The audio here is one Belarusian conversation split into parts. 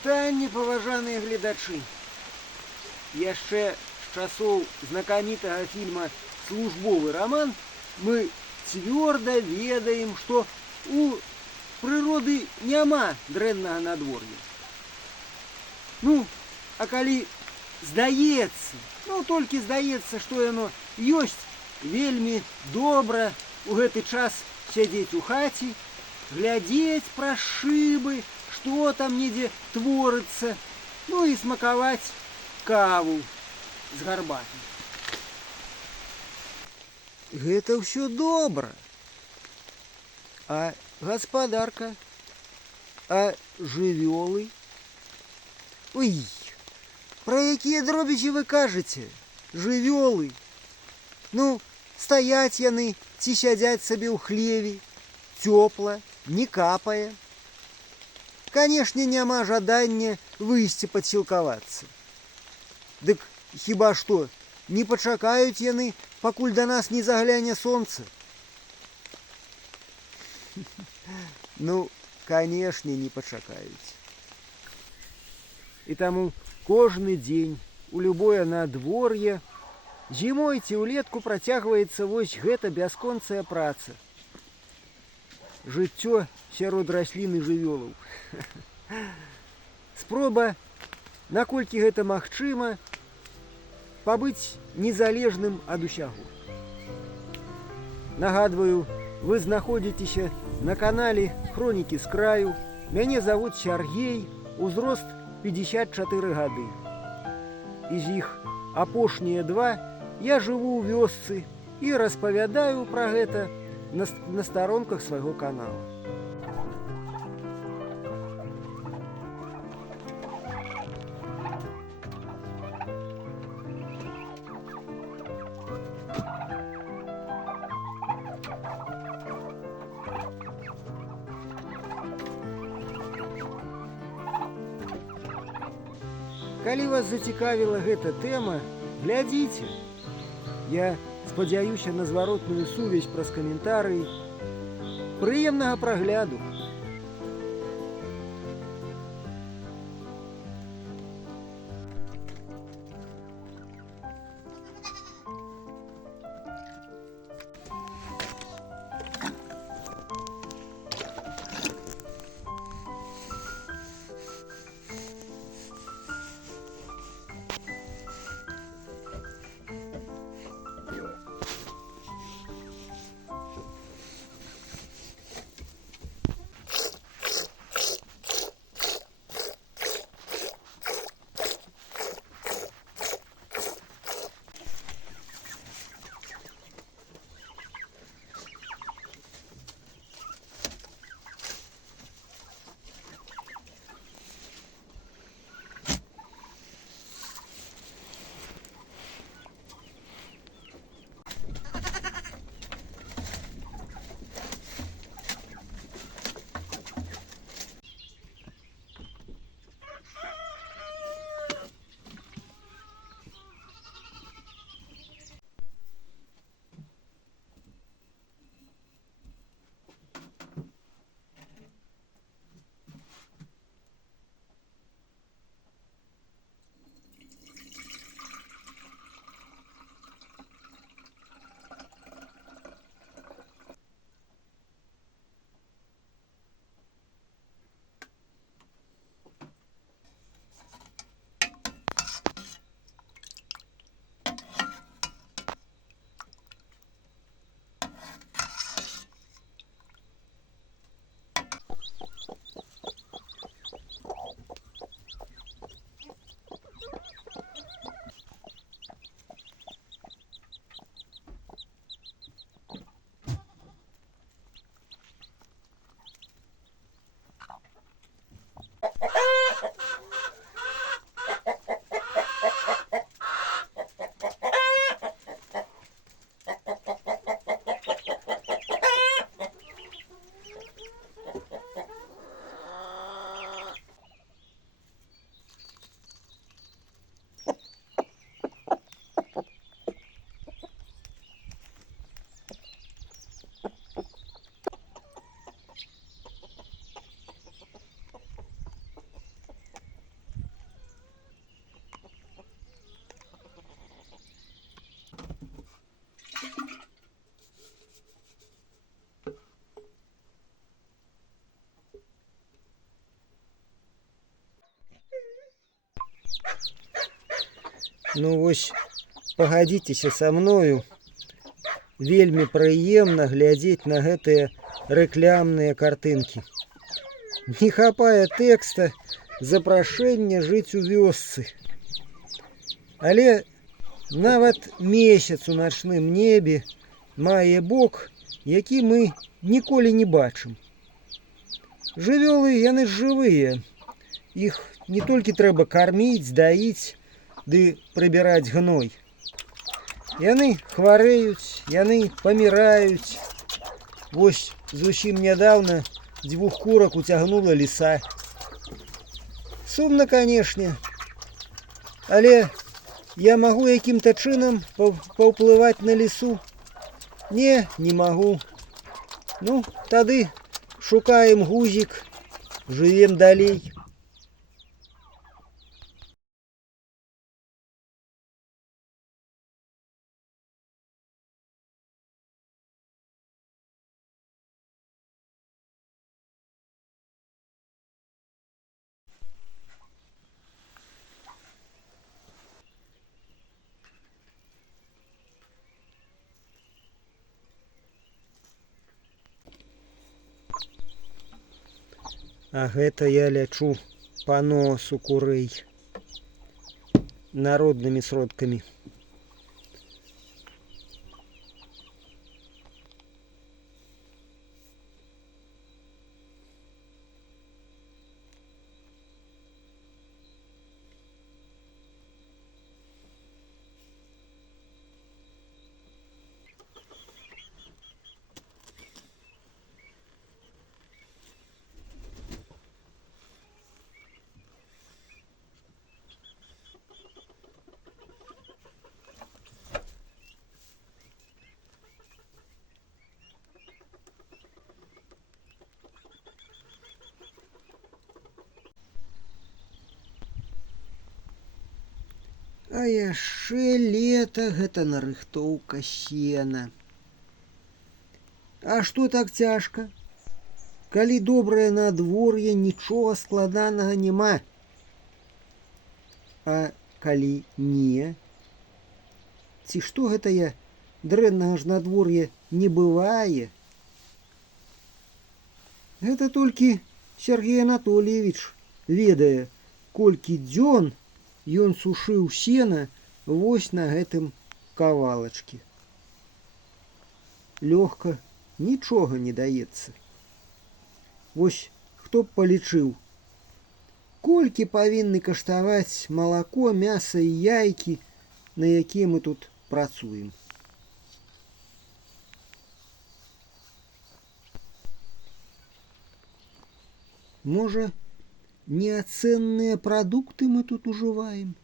вітанне, паважаныя гледачы. Яшчэ з часоў знакамітага фільма «Службовы роман» мы цвёрда ведаем, што у прыроды няма дрэннага надвор'я. Ну, а калі здаецца, толькі здаецца, што яно ёсць, вельмі добра у гэты час сядзець у хаце, глядзець праз шыбы, што там недзе творыцца, і смакаваць каву з гарбатай. Гэта ўсё добра. А гаспадарка? А жывёлы? Ой, пра якія дробязі вы кажаце? Жывёлы? Стаяць яны ці сядзяць сабе ў хлеве, цёпла, не капае. Канешне, няма жадання выйсці падсілкавацца. Дык хіба што, не пачакаюць яны, пакуль да нас не загляне сонца? Канешне, не пачакаюць. І таму кожны дзень у любое надвор'е зімой ці ўлетку працягваецца вось гэта бясконцая праца. Жыццё сярод раслін і жывёлаў. Спроба, наколькі гэта магчыма, пабыць незалежным ад усяго. Нагадваю, вы знаходзіцеся на канале «Хронікі з краю». Мяне завуць Сяргей, узрост 54 гады. З іх апошнія 2 я жыву ў вёсцы і распавядаю пра гэта на старонках свайго канала. Калі вас зацікавіла гэта тэма, глядзіце. Я спадзяюся на зваротную сувязь праз каментарыі. Прыемнага прагляду! Ну вось, пагадзіцеся са мною, вельмі прыемна глядзець на гэтыя рэкламныя картынкі. Не хапае тэкста запрашэння жыць у вёсцы. Але нават месяц у начным небе мае бок, які мы ніколі не бачым. Жывёлы, яны ж жывыя. Іх не толькі трэба карміць, даіць ды прыбіраць гной. Яны хварэюць, яны паміраюць. Вось зусім нядаўна 2 курак уцягнула ліса. Сумна, канешне, але я магу якім-то чынам паўплываць на лісу? Не магу. Ну, тады шукаем гузік, жывем далей. А гэта я лячу па носу курэй народнымі сродкамі. А яшчэ лета гэта нарыхтоўка сена. А што так цяжка? Калі добрае надвор'е, нічога складанага няма. А калі не? Ці што гэта я? Дрэннага ж надвор'я не бывае. Гэта толькі Сергей Анатольевич ведае, колькі дзён ён сушыў сена вось на гэтым кавалачкі. Лёгка нічога не даецца. Вось хто б палічыў, колькі павінны каштаваць малако, мяса і яйкі, на якія мы тут працуем. Можа, неацэнныя прадукты мы тут ужываем?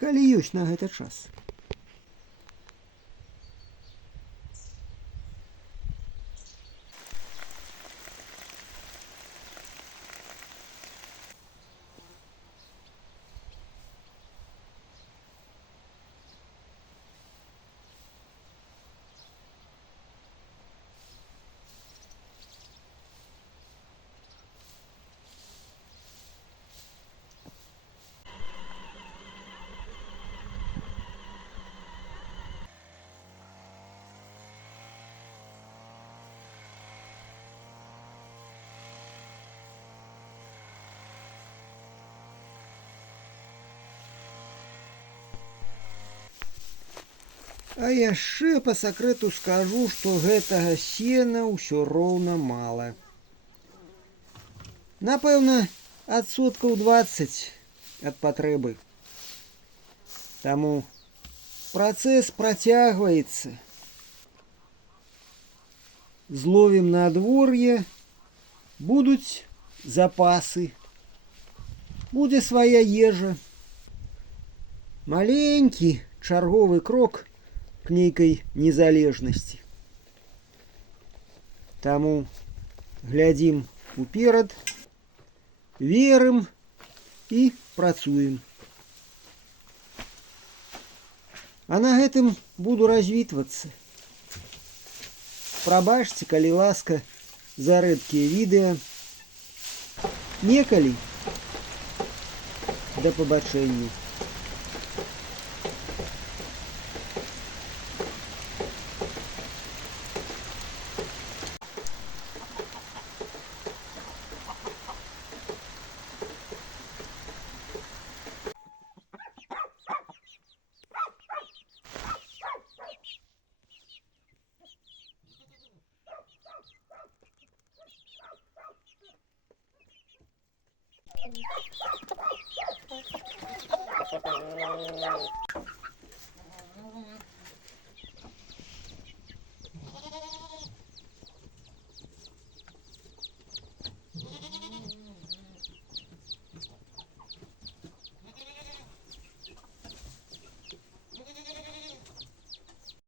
Калі ёсць на гэта час. А яшчэ па сакрэту скажу, што гэтага сена ўсё роўна мала. Напэўна, адсоткаў 20 ад патрэбы. Таму працэс працягваецца. Зловім надвор'е, будуць запасы, будзе свая ежа. Маленькі чарговы крок к нейкай незалежнасці. Таму глядзім уперад, верым і працуем. А на гэтым буду развітвацца. Прабачце, калі ласка, за рэдкія відэа. Некалі Да пабачэнні.